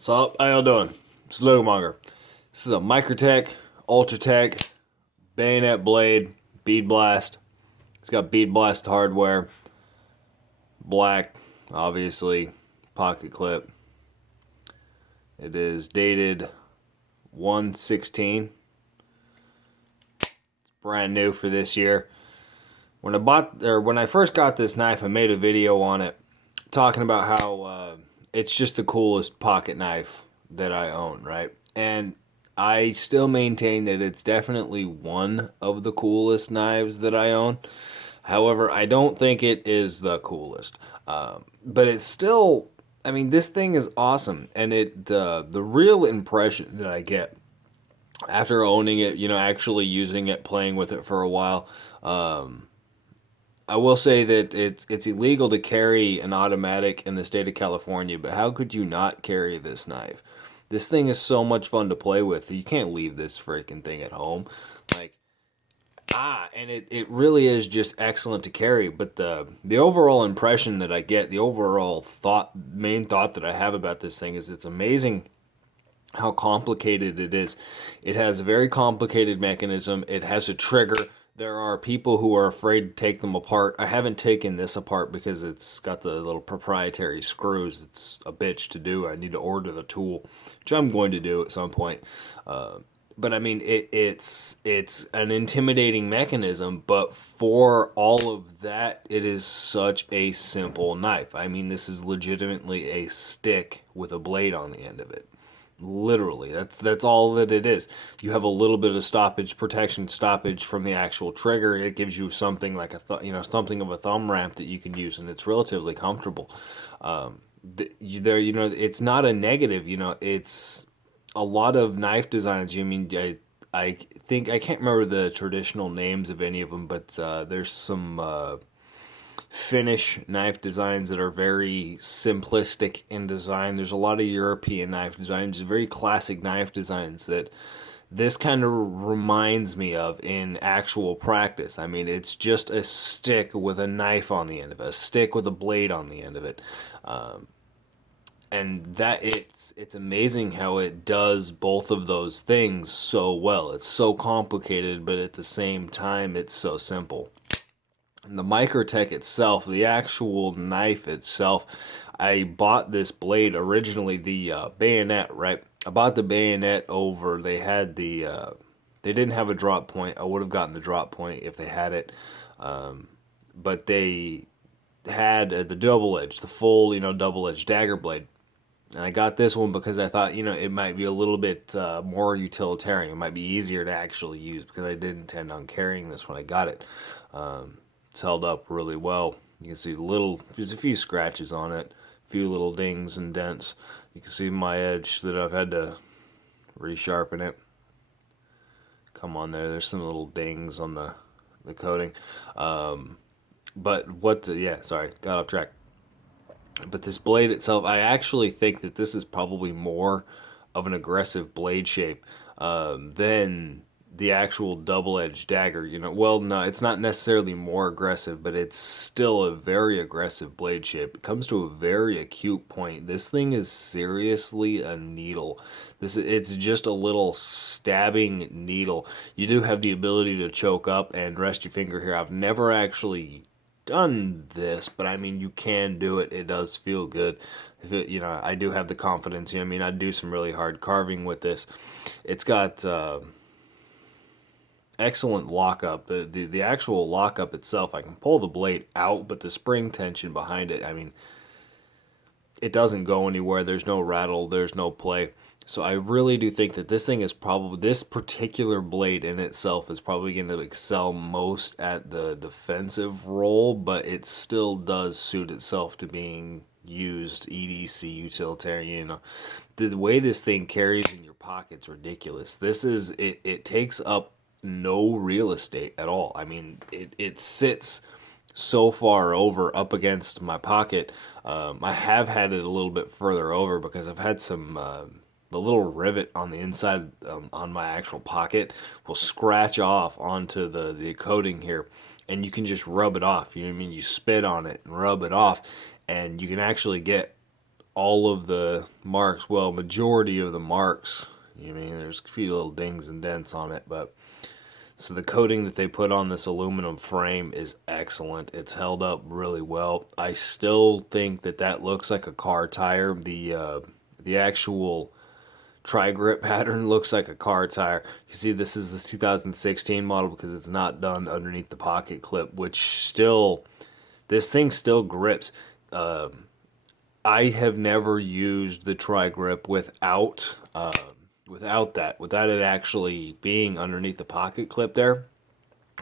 What's up? How y'all doing? It's Monger. This is a Microtech Ultratech Bayonet blade, bead blast. It's got bead blast hardware, black, obviously, pocket clip. It is dated 1/16. It's brand new for this year. When I first got this knife, I made a video on it talking about how it's just the coolest pocket knife that I own, right? And I still maintain that it's definitely one of the coolest knives that I own. However, I don't think it is the coolest. But it's still, I mean, this thing is awesome. And the real impression that I get after owning it, actually using it, playing with it for a while, I will say that it's illegal to carry an automatic in the state of California, but how could you not carry this knife? This thing is so much fun to play with. You can't leave this freaking thing at home. Like, and it really is just excellent to carry. But the overall impression that I get, the overall main thought that I have about this thing is it's amazing how complicated it is. It has a very complicated mechanism. It has a trigger. There are people who are afraid to take them apart. I haven't taken this apart because it's got the little proprietary screws. It's a bitch to do. I need to order the tool, which I'm going to do at some point. But I mean, it's an intimidating mechanism, but for all of that, it is such a simple knife. I mean, this is legitimately a stick with a blade on the end of it. Literally, that's all that it is. You have a little bit of protection stoppage from the actual trigger. It gives you something like something of a thumb ramp that you can use, and it's relatively comfortable. It's not a negative. It's a lot of knife designs. I think I can't remember the traditional names of any of them, but there's some Finnish knife designs that are very simplistic in design. There's a lot of European knife designs, very classic knife designs that this kind of reminds me of in actual practice. I mean, it's just a stick with a knife on the end of it, a stick with a blade on the end of it. And that it's amazing how it does both of those things so well. It's so complicated, but at the same time, it's so simple. The Microtech itself, the actual knife itself, I bought this blade originally, the bayonet, right? I bought the bayonet over, they didn't have a drop point. I would have gotten the drop point if they had it. But they had the double edge, the full, double edge dagger blade. And I got this one because I thought, it might be a little bit more utilitarian. It might be easier to actually use because I did intend on carrying this when I got it. It's held up really well. You can see there's a few scratches on it, a few little dings and dents. You can see my edge that I've had to resharpen it. Come on there's some little dings on the coating. Sorry, got off track. But this blade itself, I actually think that this is probably more of an aggressive blade shape than the actual double-edged dagger. Well, no, it's not necessarily more aggressive, but it's still a very aggressive blade shape. It comes to a very acute point. This thing is seriously a needle. It's just a little stabbing needle. You do have the ability to choke up and rest your finger here. I've never actually done this, but I mean, you can do it. It does feel good. I do have the confidence. I do some really hard carving with this. It's got excellent lockup. The actual lockup itself, I can pull the blade out, but the spring tension behind it, I mean, it doesn't go anywhere. There's no rattle. There's no play. So I really do think that this particular blade in itself is probably going to excel most at the defensive role, but it still does suit itself to being used EDC utilitarian. The way this thing carries in your pocket's ridiculous. It takes up no real estate at all. I mean, it sits so far over up against my pocket. I have had it a little bit further over because I've had some the little rivet on the inside on my actual pocket will scratch off onto the coating here, and you can just rub it off. You spit on it and rub it off, and you can actually get all of the marks, well, majority of the marks. I mean, there's a few little dings and dents on it, but so the coating that they put on this aluminum frame is excellent. It's held up really well. I still think that that looks like a car tire. The actual Trigrip pattern looks like a car tire. You see, this is the 2016 model because it's not done underneath the pocket clip, which still, this thing still grips. I have never used the Trigrip without it actually being underneath the pocket clip there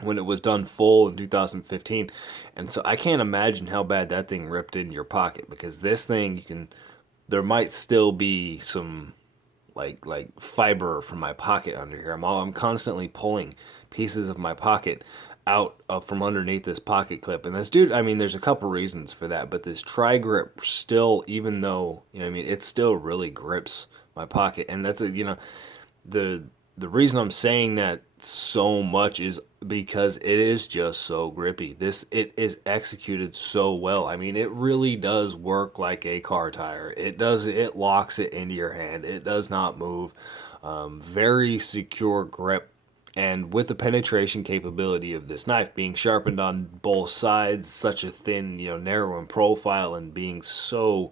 when it was done full in 2015. And so I can't imagine how bad that thing ripped in your pocket, because this thing, there might still be some like fiber from my pocket under here. I'm constantly pulling pieces of my pocket out from underneath this pocket clip. And this dude, I mean, there's a couple reasons for that, but this Tri-Grip still, even though, you know what I mean, it still really grips my pocket. And that's the the reason I'm saying that so much is because it is just so grippy. It is executed so well. I mean, it really does work like a car tire. It locks it into your hand. It does not move. Very secure grip. And with the penetration capability of this knife being sharpened on both sides, such a thin, narrow in profile, and being so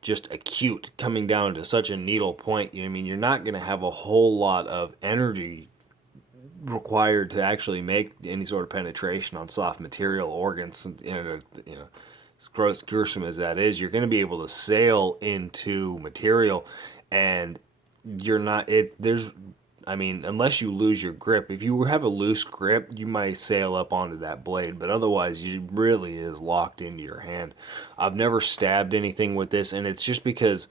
just acute, coming down to such a needle point, I mean, you're not going to have a whole lot of energy required to actually make any sort of penetration on soft material organs. As gruesome as that is, you're going to be able to sail into material, and you're not it. There's I mean, unless you lose your grip, if you have a loose grip, you might sail up onto that blade, but otherwise, it really is locked into your hand. I've never stabbed anything with this, and it's just because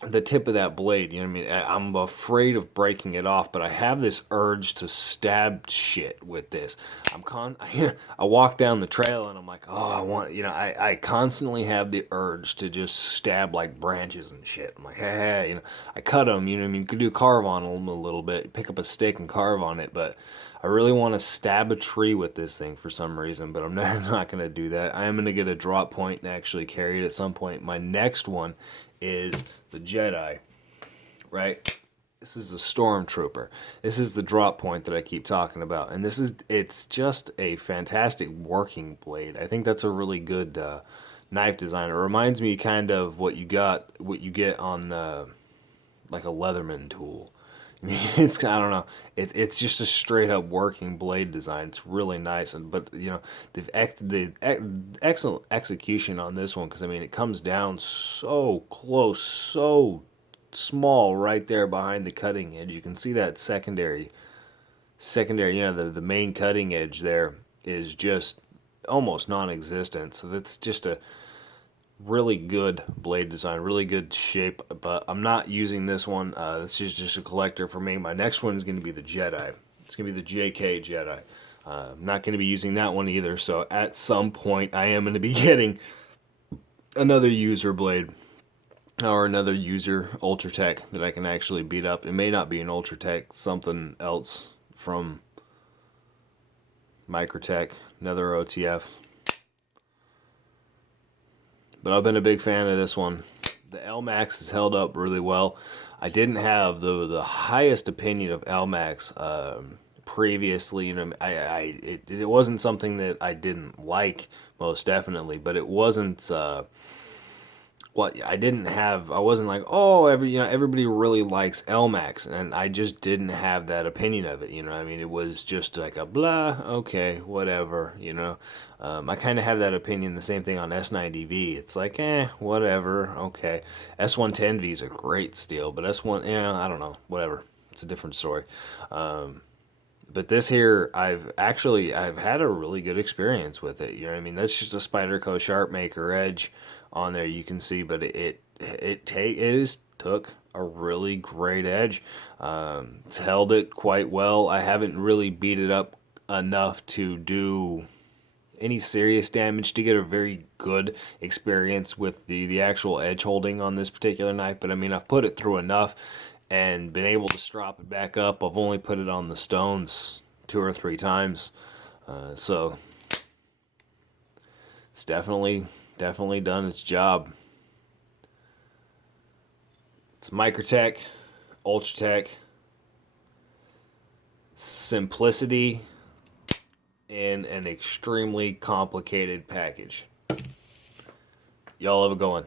the tip of that blade, you know what I mean? I'm afraid of breaking it off, but I have this urge to stab shit with this. I walk down the trail and I'm like, oh, I constantly have the urge to just stab like branches and shit. I'm like, hey, I cut them, you know what I mean? You could do carve on them a little bit, pick up a stick and carve on it, but I really want to stab a tree with this thing for some reason, but I'm not going to do that. I am going to get a drop point and actually carry it at some point. My next one is the Jedi, right? This is the Stormtrooper. This is the drop point that I keep talking about, and it's just a fantastic working blade. I think that's a really good knife design. It reminds me kind of what you get on like a Leatherman tool. I mean, I don't know. It's just a straight up working blade design. It's really nice, but the excellent execution on this one, because I mean it comes down so close, so small right there behind the cutting edge. You can see that secondary. The main cutting edge there is just almost non-existent. So that's just a really good blade design, really good shape, but I'm not using this one. This is just a collector for me. My next one is going to be the Jedi. It's going to be the JK Jedi. I'm not going to be using that one either, so at some point I am going to be getting another user blade or another user Ultratech that I can actually beat up. It may not be an Ultratech, something else from Microtech, another OTF. But I've been a big fan of this one. The LMAX has held up really well. I didn't have the highest opinion of LMAX previously. It wasn't something that I didn't like, most definitely, but it wasn't I wasn't like, oh, everybody really likes LMAX, and I just didn't have that opinion of it. I mean, it was just like a blah, okay, whatever. I kind of have that opinion. The same thing on S90V. It's like, whatever, okay. S110V is a great steel, but S1, I don't know, whatever. It's a different story. But this here, I've had a really good experience with it. You know what I mean? That's just a Spyderco Sharp Maker Edge on there, you can see, but it took a really great edge. It's held it quite well. I haven't really beat it up enough to do any serious damage to get a very good experience with the actual edge holding on this particular knife, but I mean, I've put it through enough and been able to strop it back up. I've only put it on the stones 2 or 3 times, so it's definitely done its job. It's Microtech Ultratech. Simplicity in an extremely complicated package. Y'all have a good one.